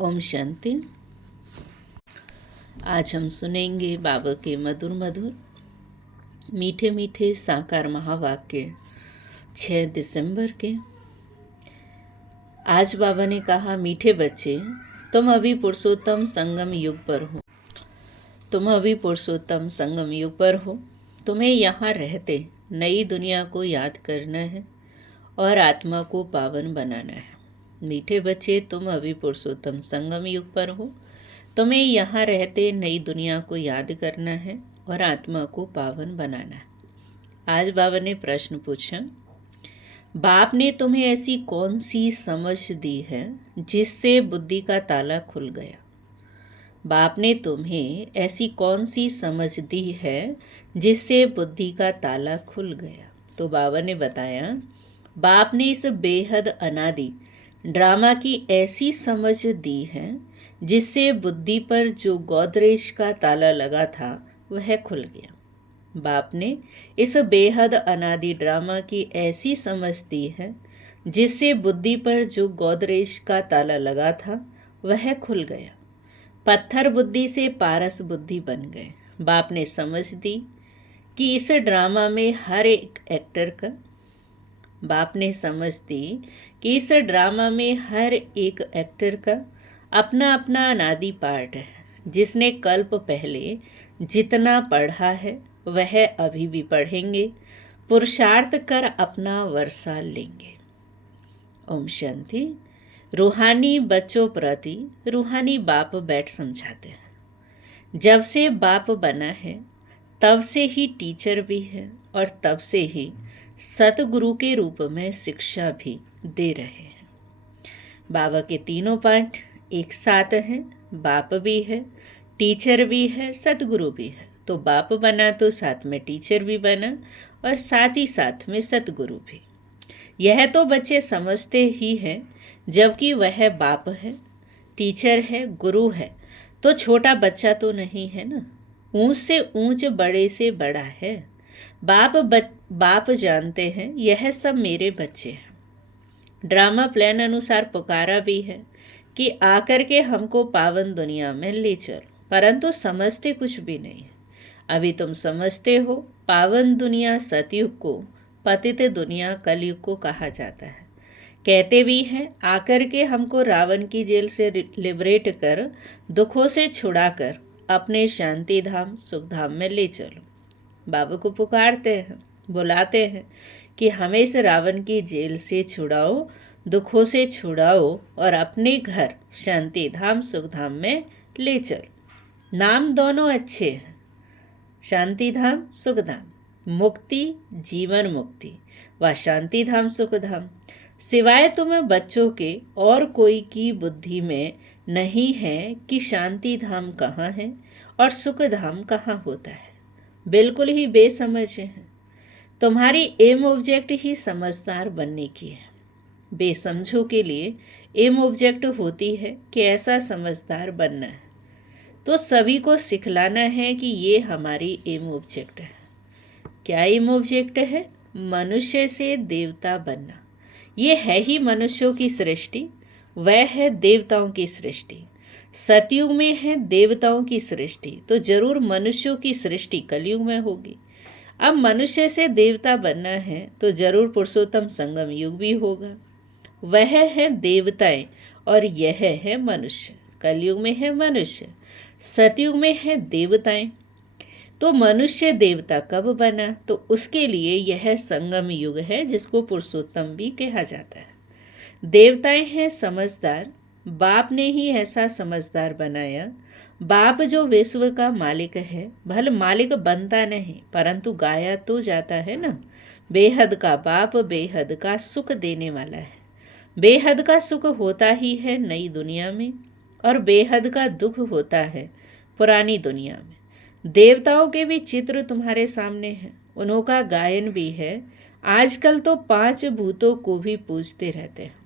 ओम शांति। आज हम सुनेंगे बाबा के मधुर मधुर मीठे मीठे साकार महावाक्य 6 दिसंबर के। आज बाबा ने कहा, मीठे बच्चे, तुम अभी पुरुषोत्तम संगम युग पर हो। तुम अभी पुरुषोत्तम संगम युग पर हो। तुम्हें यहाँ रहते नई दुनिया को याद करना है और आत्मा को पावन बनाना है। मीठे बच्चे, तुम अभी पुरुषोत्तम संगम युग पर हो। तुम्हें यहाँ रहते नई दुनिया को याद करना है और आत्मा को पावन बनाना है। आज बाबा ने प्रश्न पूछा, बाप ने तुम्हें ऐसी कौन सी समझ दी है जिससे बुद्धि का ताला खुल गया? बाप ने तुम्हें ऐसी कौन सी समझ दी है जिससे बुद्धि का ताला खुल गया? तो बाबा ने बताया, बाप ने इस बेहद अनादि ड्रामा की ऐसी समझ दी है जिससे बुद्धि पर जो गोदरेज का ताला लगा था वह खुल गया। बाप ने इस बेहद अनादि ड्रामा की ऐसी समझ दी है जिससे बुद्धि पर जो गोदरेज का ताला लगा था वह खुल गया। पत्थर बुद्धि से पारस बुद्धि बन गए। बाप ने समझ दी कि इस ड्रामा में हर एक एक्टर का बाप ने समझ दी कि इस ड्रामा में हर एक एक्टर का अपना अपना अनादि पार्ट है। जिसने कल्प पहले जितना पढ़ा है वह अभी भी पढ़ेंगे, पुरुषार्थ कर अपना वर्षा लेंगे। ओम शांति। रूहानी बच्चों प्रति रूहानी बाप बैठ समझाते हैं। जब से बाप बना है तब से ही टीचर भी है और तब से ही सतगुरु के रूप में शिक्षा भी दे रहे हैं। बाबा के तीनों पाठ एक साथ हैं। बाप भी है, टीचर भी है, सतगुरु भी है। तो बाप बना तो साथ में टीचर भी बना और साथ ही साथ में सतगुरु भी। यह तो बच्चे समझते ही हैं, जबकि वह बाप है, टीचर है, गुरु है, तो छोटा बच्चा तो नहीं है ना। ऊंच से ऊंच, बड़े से बड़ा है। बाप जानते हैं यह सब मेरे बच्चे हैं। ड्रामा प्लान अनुसार पुकारा भी है कि आकर के हमको पावन दुनिया में ले चलो, परंतु समझते कुछ भी नहीं है। अभी तुम समझते हो पावन दुनिया सतयुग को, पतित दुनिया कलयुग को कहा जाता है। कहते भी हैं, आकर के हमको रावण की जेल से लिबरेट कर, दुखों से छुड़ाकर अपने शांति धाम सुख धाम में ले चलो। बाबा को पुकारते हैं, बुलाते हैं कि हमें इस रावण की जेल से छुड़ाओ, दुखों से छुड़ाओ और अपने घर शांति धाम सुख धाम में ले चलो। नाम दोनों अच्छे हैं, शांति धाम सुख धाम। मुक्ति जीवन मुक्ति व शांति धाम सुख धाम सिवाय तुम्हें बच्चों के और कोई की बुद्धि में नहीं है कि शांति धाम कहाँ है और सुख धाम कहाँ होता है। बिल्कुल ही बेसमझ हैं। तुम्हारी एम ऑब्जेक्ट ही समझदार बनने की है। बेसमझों के लिए एम ऑब्जेक्ट होती है कि ऐसा समझदार बनना है, तो सभी को सिखलाना है कि ये हमारी एम ऑब्जेक्ट है। क्या एम ऑब्जेक्ट है? मनुष्य से देवता बनना। ये है ही मनुष्यों की सृष्टि, वह है देवताओं की सृष्टि। सतयुग में है देवताओं की सृष्टि, तो जरूर मनुष्यों की सृष्टि कलयुग में होगी। अब मनुष्य से देवता बनना है तो जरूर पुरुषोत्तम संगम युग भी होगा। वह है देवताएं और यह है मनुष्य। कलयुग में है मनुष्य, सतयुग में है देवताएं। तो मनुष्य देवता कब बना? तो उसके लिए यह संगम युग है, जिसको पुरुषोत्तम भी कहा जाता है। देवताएं हैं समझदार, बाप ने ही ऐसा समझदार बनाया। बाप जो विश्व का मालिक है, भले मालिक बनता नहीं परंतु गाया तो जाता है ना। बेहद का बाप बेहद का सुख देने वाला है। बेहद का सुख होता ही है नई दुनिया में और बेहद का दुख होता है पुरानी दुनिया में। देवताओं के भी चित्र तुम्हारे सामने हैं, उन्हों का गायन भी है। आजकल तो 5 भूतों को भी पूजते रहते हैं।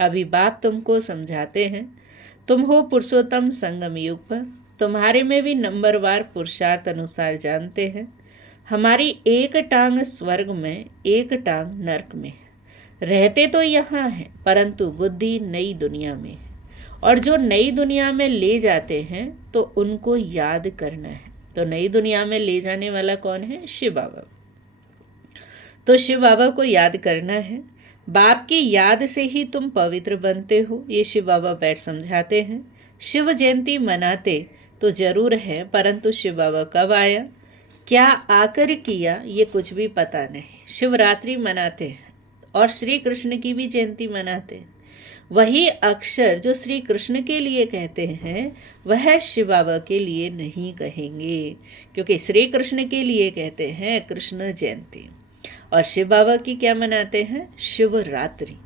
अभी बाप तुमको समझाते हैं, तुम हो पुरुषोत्तम संगम युग पर, तुम्हारे में भी नंबरवार पुरुषार्थ अनुसार जानते हैं। हमारी एक टांग स्वर्ग में, एक टांग नरक में है। रहते तो यहाँ है परंतु बुद्धि नई दुनिया में है और जो नई दुनिया में ले जाते हैं तो उनको याद करना है। तो नई दुनिया में ले जाने वाला कौन है? शिव बाबा। तो शिव बाबा को याद करना है। बाप की याद से ही तुम पवित्र बनते हो, ये शिव बाबा बैठ समझाते हैं। शिव जयंती मनाते तो जरूर है, परंतु शिव बाबा कब आया, क्या आकर किया, ये कुछ भी पता नहीं। शिवरात्रि मनाते हैं और श्री कृष्ण की भी जयंती मनाते हैं। वही अक्षर जो श्री कृष्ण के लिए कहते हैं वह शिव बाबा के लिए नहीं कहेंगे, क्योंकि श्री कृष्ण के लिए कहते हैं कृष्ण जयंती, और शिव बाबा की क्या मनाते हैं? शिवरात्रि।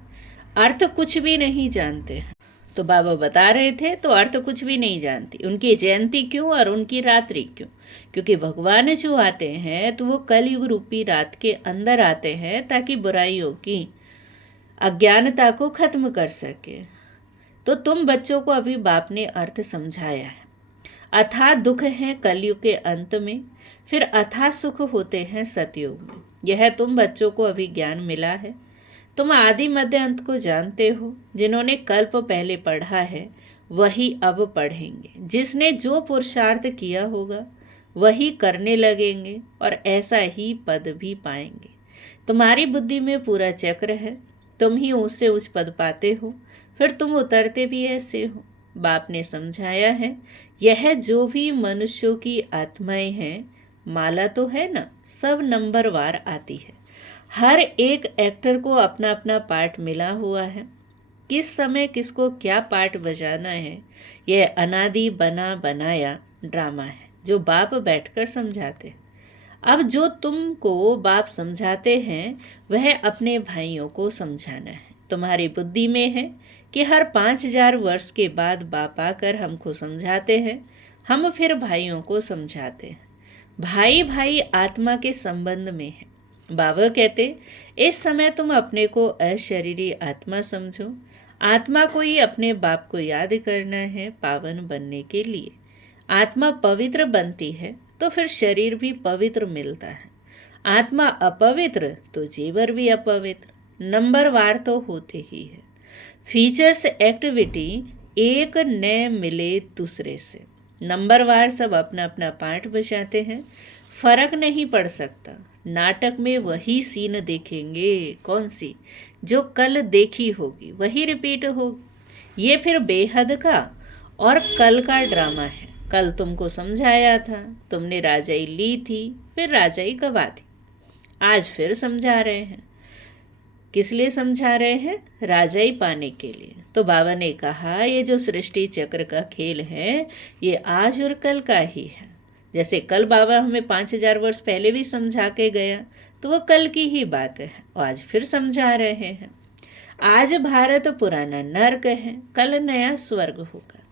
अर्थ कुछ भी नहीं जानते हैं। तो बाबा बता रहे थे, तो अर्थ कुछ भी नहीं जानती। उनकी जयंती क्यों और उनकी रात्रि क्यों? क्योंकि भगवान जो आते हैं तो वो कलयुग रूपी रात के अंदर आते हैं ताकि बुराइयों की अज्ञानता को खत्म कर सके। तो तुम बच्चों को अभी बाप ने अर्थ समझाया है। अथाह दुख है कलयुग के अंत में, फिर अथाह सुख होते हैं सतयुग में। यह तुम बच्चों को अभी ज्ञान मिला है। तुम आदि मध्य अंत को जानते हो। जिन्होंने कल्प पहले पढ़ा है वही अब पढ़ेंगे। जिसने जो पुरुषार्थ किया होगा वही करने लगेंगे और ऐसा ही पद भी पाएंगे। तुम्हारी बुद्धि में पूरा चक्र है, तुम ही उससे उच्च पद पाते हो, फिर तुम उतरते भी ऐसे हो। बाप ने समझाया है, यह जो भी मनुष्यों की आत्माएं हैं, माला तो है ना, सब नंबरवार आती है। हर एक एक्टर को अपना अपना पार्ट मिला हुआ है। किस समय किसको क्या पार्ट बजाना है, यह अनादि बना बनाया ड्रामा है जो बाप बैठकर समझाते हैं। अब जो तुमको बाप समझाते हैं वह अपने भाइयों को समझाना है। तुम्हारी बुद्धि में है कि हर 5000 वर्ष के बाद बाप आकर हमको समझाते हैं, हम फिर भाइयों को समझाते हैं। भाई भाई आत्मा के संबंध में है। बाबा कहते, इस समय तुम अपने को अशरीरी आत्मा समझो। आत्मा को ही अपने बाप को याद करना है पावन बनने के लिए। आत्मा पवित्र बनती है तो फिर शरीर भी पवित्र मिलता है। आत्मा अपवित्र तो जीवर भी अपवित्र। नंबरवार तो होते ही है। फीचर्स एक्टिविटी एक न मिले दूसरे से। नंबरवार सब अपना अपना पार्ट बजाते हैं, फर्क नहीं पड़ सकता। नाटक में वही सीन देखेंगे, कौन सी जो कल देखी होगी वही रिपीट होगी। ये फिर बेहद का और कल का ड्रामा है। कल तुमको समझाया था, तुमने राजाई ली थी, फिर राजाई गवा दी। आज फिर समझा रहे हैं। किस लिए समझा रहे हैं? राजाई पाने के लिए। तो बाबा ने कहा, ये जो सृष्टि चक्र का खेल है ये आज और कल का ही है। जैसे कल बाबा हमें 5000 वर्ष पहले भी समझा के गया तो वो कल की ही बात है, आज फिर समझा रहे हैं। आज भारत पुराना नर्क है, कल नया स्वर्ग होगा।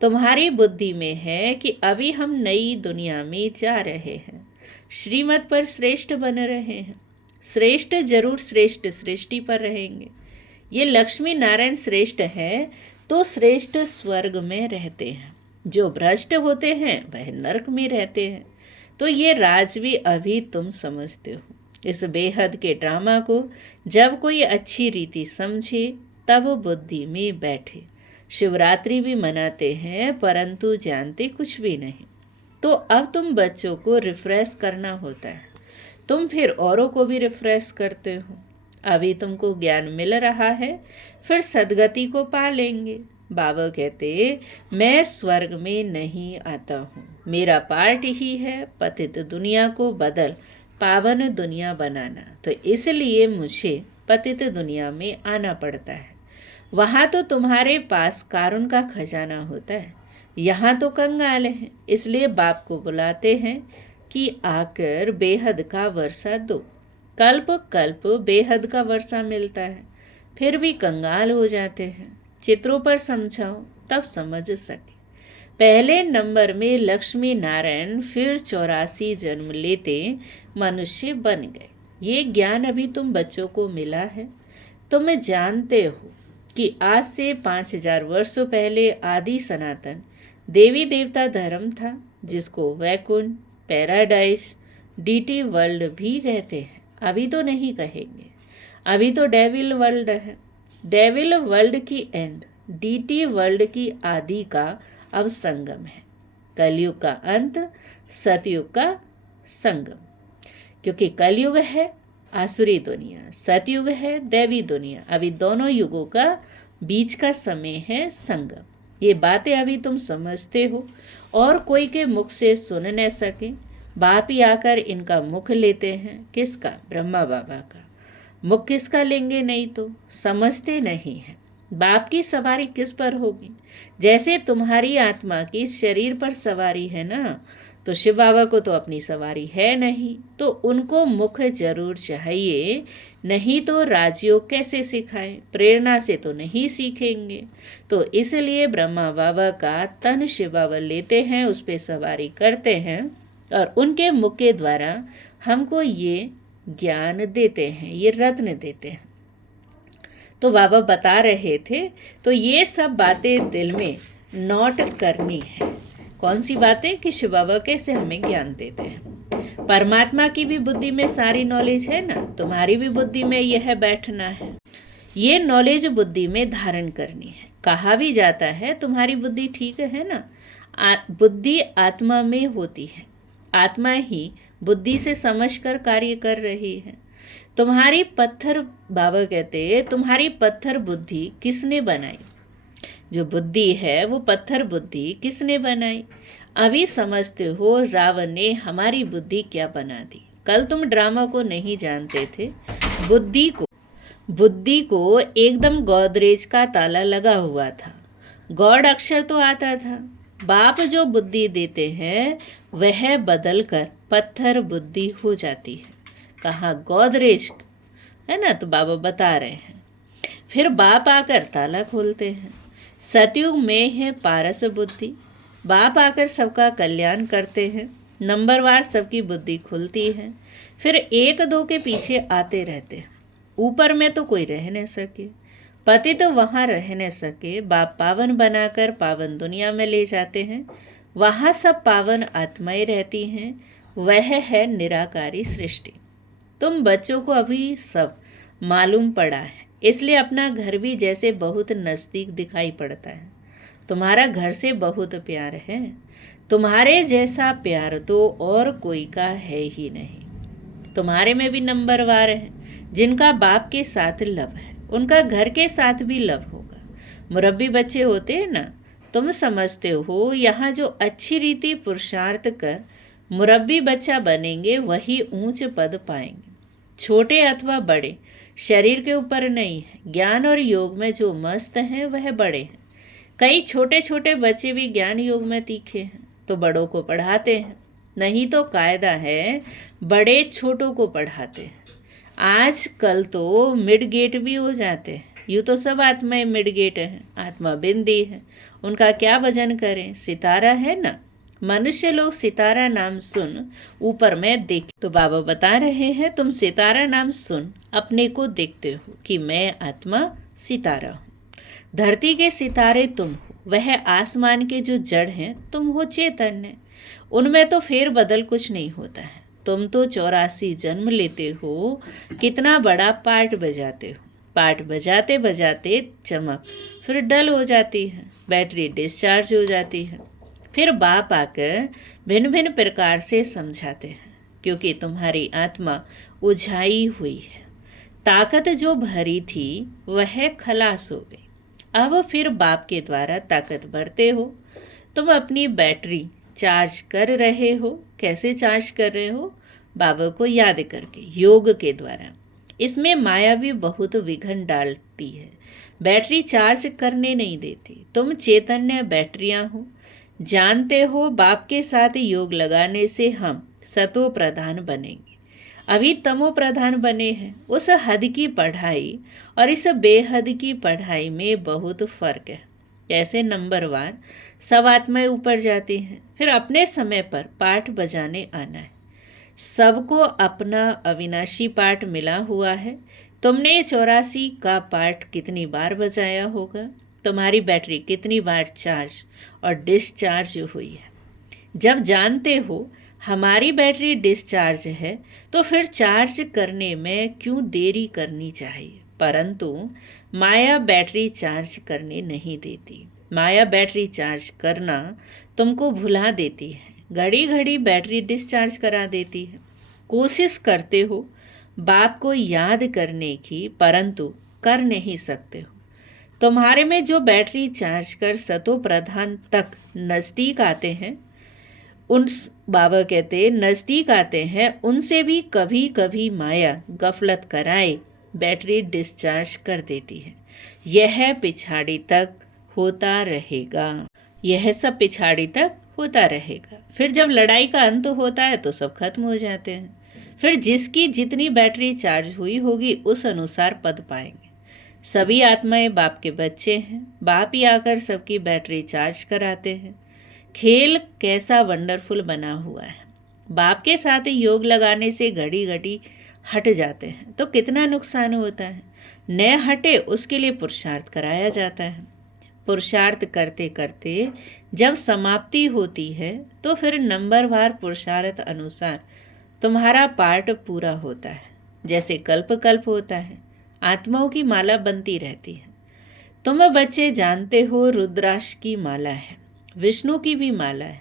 तुम्हारी बुद्धि में है कि अभी हम नई दुनिया में जा रहे हैं, श्रीमत पर श्रेष्ठ बन रहे हैं। श्रेष्ठ जरूर श्रेष्ठ सृष्टि पर रहेंगे। ये लक्ष्मी नारायण श्रेष्ठ है तो श्रेष्ठ स्वर्ग में रहते हैं। जो भ्रष्ट होते हैं वह नरक में रहते हैं। तो ये राज भी अभी तुम समझते हो। इस बेहद के ड्रामा को जब कोई अच्छी रीति समझे तब बुद्धि में बैठे। शिवरात्रि भी मनाते हैं परंतु जानते कुछ भी नहीं। तो अब तुम बच्चों को रिफ्रेश करना होता है, तुम फिर औरों को भी रिफ्रेश करते हो। अभी तुमको ज्ञान मिल रहा है, फिर सदगति को पा लेंगे। बाबा कहते, मैं स्वर्ग में नहीं आता हूँ, मेरा पार्ट ही है पतित दुनिया को बदल पावन दुनिया बनाना। तो इसलिए मुझे पतित दुनिया में आना पड़ता है। वहाँ तो तुम्हारे पास कारुण का खजाना होता है, यहाँ तो कंगाल हैं। इसलिए बाप को बुलाते हैं कि आकर बेहद का वर्षा दो। कल्प कल्प बेहद का वर्षा मिलता है, फिर भी कंगाल हो जाते हैं। चित्रों पर समझाओ तब समझ सके। पहले नंबर में लक्ष्मी नारायण फिर 84 जन्म लेते मनुष्य बन गए। ये ज्ञान अभी तुम बच्चों को मिला है। तुम जानते हो कि आज से 5000 वर्षों पहले आदि सनातन देवी देवता धर्म था, जिसको वैकुंठ, पैराडाइस, डीटी वर्ल्ड भी कहते हैं। अभी तो नहीं कहेंगे, अभी तो डेविल वर्ल्ड है। डेविल वर्ल्ड की एंड डीटी वर्ल्ड की आदि का अब संगम है, कलयुग का अंत, सतयुग का संगम। क्योंकि कलयुग है आसुरी दुनिया, सतयुग है दैवी दुनिया, अभी दोनों युगों का बीच का समय है संगम। ये बातें अभी तुम समझते हो और कोई के मुख से सुन न सके, बाप ही आकर इनका मुख लेते हैं। किसका? ब्रह्मा बाबा का। मुख किसका लेंगे? नहीं तो समझते नहीं हैं। बाप की सवारी किस पर होगी? जैसे तुम्हारी आत्मा की शरीर पर सवारी है ना, तो शिव बाबा को तो अपनी सवारी है नहीं, तो उनको मुख जरूर चाहिए, नहीं तो राजयोग कैसे सिखाएं? प्रेरणा से तो नहीं सीखेंगे। तो इसलिए ब्रह्मा बाबा का तन शिव बाबा लेते हैं, उस पर सवारी करते हैं और उनके मुख के द्वारा हमको ये ज्ञान देते हैं, ये रत्न देते हैं। तो बाबा बता रहे थे, तो ये सब बातें दिल में नोट करनी है। कौन सी बातें? कि शिव बाबा कैसे हमें ज्ञान देते हैं। परमात्मा की भी बुद्धि में सारी नॉलेज है ना, तुम्हारी भी बुद्धि में यह बैठना है, ये नॉलेज बुद्धि में धारण करनी है। कहा भी जाता है तुम्हारी बुद्धि ठीक है ना, बुद्धि आत्मा में होती है, आत्मा ही बुद्धि से समझकर कार्य कर रही है। तुम्हारी पत्थर, बाबा कहते हैं, तुम्हारी पत्थर बुद्धि किसने बनाई? जो बुद्धि है वो पत्थर बुद्धि किसने बनाई? अभी समझते हो रावण ने हमारी बुद्धि क्या बना दी। कल तुम ड्रामा को नहीं जानते थे। बुद्धि को एकदम गोदरेज का ताला लगा हुआ था, गॉड अक्षर तो आता था। बाप जो बुद्धि देते हैं वह बदल कर पत्थर बुद्धि हो जाती है। कहाँ? गोदरेज है ना, तो बाबा बता रहे हैं। फिर बाप आकर ताला खोलते हैं। सतयुग में है पारस बुद्धि, बाप आकर सबका कल्याण करते हैं, नंबरवार सबकी बुद्धि खुलती है। फिर एक दो के पीछे आते रहते हैं। ऊपर में तो कोई रह न सके, पति तो वहाँ रह न सके, बाप पावन बनाकर पावन दुनिया में ले जाते हैं। वहाँ सब पावन आत्माएं रहती हैं, वह है निराकारी सृष्टि। तुम बच्चों को अभी सब मालूम पड़ा है, इसलिए अपना घर भी जैसे बहुत नज़दीक दिखाई पड़ता है। तुम्हारा घर से बहुत प्यार है, तुम्हारे जैसा प्यार तो और कोई का है ही नहीं। तुम्हारे में भी नंबरवार है, जिनका बाप के साथ लव है उनका घर के साथ भी लव होगा। मुरब्बी बच्चे होते हैं ना, तुम समझते हो यहाँ जो अच्छी रीति पुरुषार्थ कर मुरब्बी बच्चा बनेंगे वही ऊंच पद पाएंगे। छोटे अथवा बड़े शरीर के ऊपर नहीं है, ज्ञान और योग में जो मस्त हैं वह बड़े हैं। कई छोटे छोटे बच्चे भी ज्ञान योग में तीखे हैं तो बड़ों को पढ़ाते हैं, नहीं तो कायदा है बड़े छोटों को पढ़ाते हैं। आज कल तो मिड गेट भी हो जाते हैं, यूँ तो सब आत्माएं मिड गेट हैं, आत्मा बिंदी है, उनका क्या भजन करें? सितारा है ना, मनुष्य लोग सितारा नाम सुन ऊपर में देख। तो बाबा बता रहे हैं तुम सितारा नाम सुन अपने को देखते हो कि मैं आत्मा सितारा हूँ। धरती के सितारे तुम हो, वह आसमान के जो जड़ हैं तुम हो चैतन्य। उनमें तो फेर बदल कुछ नहीं होता है। तुम तो 84 जन्म लेते हो, कितना बड़ा पार्ट बजाते हो, पार्ट बजाते बजाते चमक फिर डल हो जाती है, बैटरी डिस्चार्ज हो जाती है। फिर बाप आकर भिन्न भिन्न प्रकार से समझाते हैं, क्योंकि तुम्हारी आत्मा उझाई हुई है, ताकत जो भरी थी वह खलास हो गई। अब फिर बाप के द्वारा ताकत भरते हो। तुम अपनी बैटरी चार्ज कर रहे हो। कैसे चार्ज कर रहे हो? बाबा को याद करके, योग के द्वारा। इसमें माया भी बहुत विघ्न डालती है, बैटरी चार्ज करने नहीं देती। तुम चैतन्य बैटरियां हो, जानते हो बाप के साथ योग लगाने से हम सतो प्रधान बनेंगे। अभी तमो प्रधान बने हैं। उस हद की पढ़ाई और इस बेहद की पढ़ाई में बहुत फर्क है। कैसे? नंबरवार सब आत्माएं ऊपर जाती हैं, फिर अपने समय पर पाठ बजाने आना है। सबको अपना अविनाशी पाठ मिला हुआ है। तुमने 84 का पाठ कितनी बार बजाया होगा? तुम्हारी बैटरी कितनी बार चार्ज और डिस्चार्ज हुई है? जब जानते हो हमारी बैटरी डिस्चार्ज है तो फिर चार्ज करने में क्यों देरी करनी चाहिए? परंतु माया बैटरी चार्ज करने नहीं देती। माया बैटरी चार्ज करना तुमको भुला देती है, घड़ी घड़ी बैटरी डिस्चार्ज करा देती है। कोशिश करते हो बाप को याद करने की, परंतु कर नहीं सकते हो। तुम्हारे में जो बैटरी चार्ज कर सतो प्रधान तक नज़दीक आते हैं, उन बाबा कहते नज़दीक आते हैं, उनसे भी कभी कभी माया गफलत कराए बैटरी डिस्चार्ज कर देती है। यह पिछाड़ी तक होता रहेगा, यह सब पिछाड़ी तक होता रहेगा। फिर जब लड़ाई का अंत होता है तो सब खत्म हो जाते हैं। फिर जिसकी जितनी बैटरी चार्ज हुई होगी उस अनुसार पद पाएंगे। सभी आत्माएं बाप के बच्चे हैं, बाप ही आकर सबकी बैटरी चार्ज कराते हैं। खेल कैसा वंडरफुल बना हुआ है। बाप के साथ योग लगाने से घड़ी घड़ी हट जाते हैं तो कितना नुकसान होता है। न हटे उसके लिए पुरुषार्थ कराया जाता है। पुरुषार्थ करते करते जब समाप्ति होती है तो फिर नंबरवार पुरुषार्थ अनुसार तुम्हारा पार्ट पूरा होता है। जैसे कल्प कल्प होता है, आत्माओं की माला बनती रहती है। तुम बच्चे जानते हो रुद्राक्ष की माला है, विष्णु की भी माला है।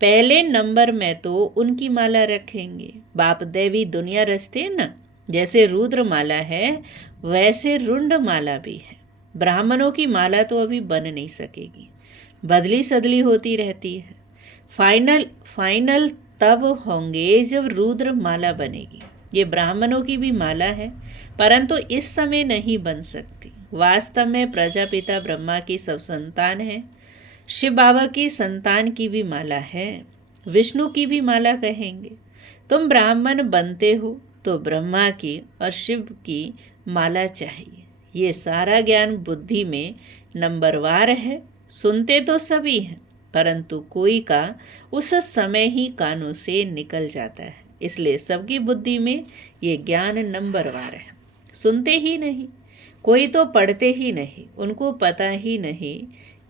पहले नंबर में तो उनकी माला रखेंगे। बाप देवी दुनिया रचते हैं ना, जैसे रुद्र माला है वैसे रुंड माला भी है। ब्राह्मणों की माला तो अभी बन नहीं सकेगी, बदली सदली होती रहती है। फाइनल तब होंगे जब रुद्र माला बनेगी। ये ब्राह्मणों की भी माला है, परंतु इस समय नहीं बन सकती। वास्तव में प्रजापिता ब्रह्मा की सब संतान है। शिव बाबा की संतान की भी माला है, विष्णु की भी माला कहेंगे। तुम ब्राह्मण बनते हो तो ब्रह्मा की और शिव की माला चाहिए। ये सारा ज्ञान बुद्धि में नंबरवार है। सुनते तो सभी हैं, परंतु कोई का उस समय ही कानों से निकल जाता है। इसलिए सबकी बुद्धि में ये ज्ञान नंबरवार है। सुनते ही नहीं, कोई तो पढ़ते ही नहीं, उनको पता ही नहीं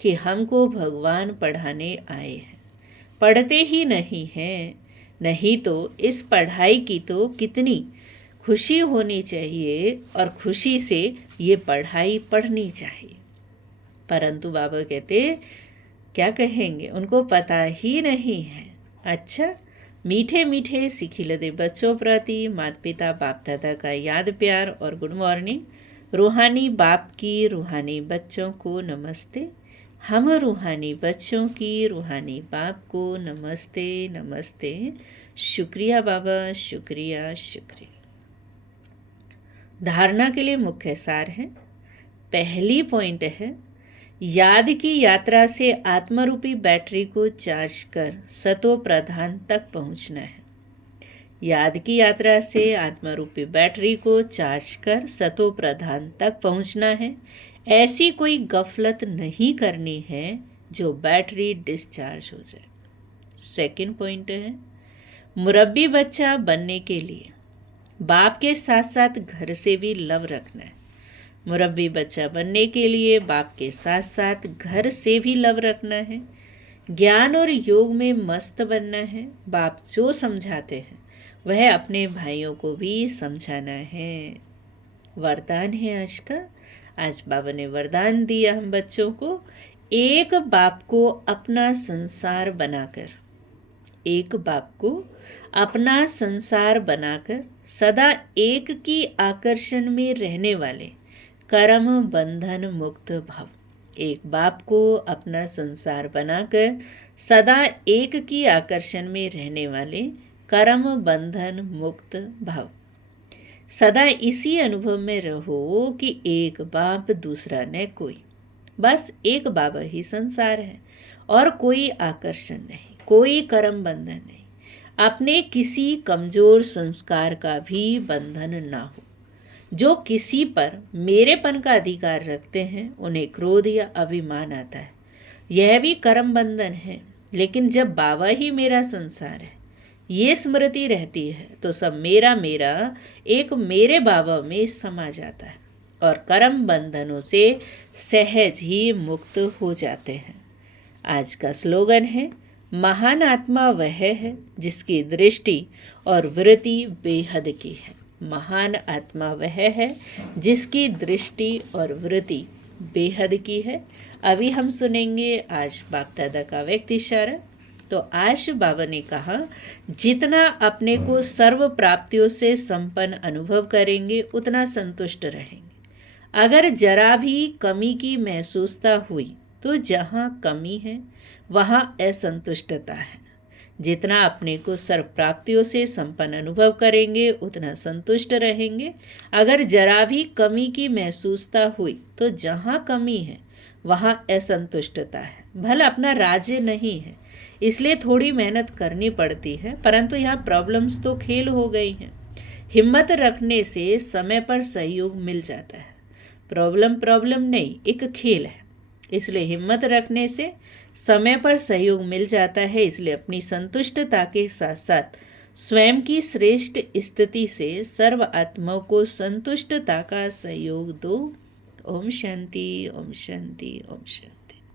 कि हमको भगवान पढ़ाने आए हैं। पढ़ते ही नहीं हैं, नहीं तो इस पढ़ाई की तो कितनी खुशी होनी चाहिए और खुशी से ये पढ़ाई पढ़नी चाहिए। परंतु बाबा कहते क्या कहेंगे, उनको पता ही नहीं है। अच्छा, मीठे मीठे सिखिलदे बच्चों प्रति माता पिता बाप दादा का याद प्यार और गुड मॉर्निंग। रूहानी बाप की रूहानी बच्चों को नमस्ते। हम रूहानी बच्चों की रूहानी बाप को नमस्ते नमस्ते। शुक्रिया बाबा, शुक्रिया शुक्रिया। धारणा के लिए मुख्य सार है। पहली पॉइंट है, याद की यात्रा से आत्मरूपी बैटरी को चार्ज कर सतो प्रधान तक पहुंचना है। याद की यात्रा से आत्मरूपी बैटरी को चार्ज कर सतो प्रधान तक पहुंचना है। ऐसी कोई गफलत नहीं करनी है जो बैटरी डिस्चार्ज हो जाए। सेकंड पॉइंट है, मुरब्बी बच्चा बनने के लिए बाप के साथ साथ घर से भी लव रखना है। मुरब्बी बच्चा बनने के लिए बाप के साथ साथ घर से भी लव रखना है। ज्ञान और योग में मस्त बनना है। बाप जो समझाते हैं वह अपने भाइयों को भी समझाना है। वरदान है आज का। आज बाबा ने वरदान दिया हम बच्चों को, एक बाप को अपना संसार बनाकर, एक बाप को अपना संसार बनाकर सदा एक की आकर्षण में रहने वाले कर्म बंधन मुक्त भव। एक बाप को अपना संसार बनाकर सदा एक की आकर्षण में रहने वाले कर्म बंधन मुक्त भव। सदा इसी अनुभव में रहो कि एक बाप दूसरा न कोई, बस एक बाबा ही संसार है और कोई आकर्षण नहीं, कोई कर्म बंधन नहीं। अपने किसी कमजोर संस्कार का भी बंधन ना हो। जो किसी पर मेरेपन का अधिकार रखते हैं उन्हें क्रोध या अभिमान आता है, यह भी कर्म बंधन है। लेकिन जब बाबा ही मेरा संसार है, ये स्मृति रहती है तो सब मेरा मेरा एक मेरे बाबा में समा जाता है और कर्म बंधनों से सहज ही मुक्त हो जाते हैं। आज का स्लोगन है, महान आत्मा वह है जिसकी दृष्टि और वृत्ति बेहद की है। महान आत्मा वह है जिसकी दृष्टि और वृत्ति बेहद की है। अभी हम सुनेंगे आज बाप दादा का व्यक्ति इशारा। तो आज बाबा ने कहा, जितना अपने को सर्व प्राप्तियों से संपन्न अनुभव करेंगे उतना संतुष्ट रहेंगे। अगर जरा भी कमी की महसूसता हुई तो जहाँ कमी है वहाँ असंतुष्टता है। जितना अपने को सर्व प्राप्तियों से संपन्न अनुभव करेंगे उतना संतुष्ट रहेंगे। अगर जरा भी कमी की महसूसता हुई तो जहाँ कमी है वहाँ असंतुष्टता है। भला अपना राज्य नहीं है इसलिए थोड़ी मेहनत करनी पड़ती है, परंतु यहाँ प्रॉब्लम्स तो खेल हो गई हैं। हिम्मत रखने से समय पर सहयोग मिल जाता है। प्रॉब्लम नहीं, एक खेल है, इसलिए हिम्मत रखने से समय पर सहयोग मिल जाता है। इसलिए अपनी संतुष्टता के साथ साथ स्वयं की श्रेष्ठ स्थिति से सर्व आत्माओं को संतुष्टता का सहयोग दो। ओम शांति, ओम शांति, ओम शांति।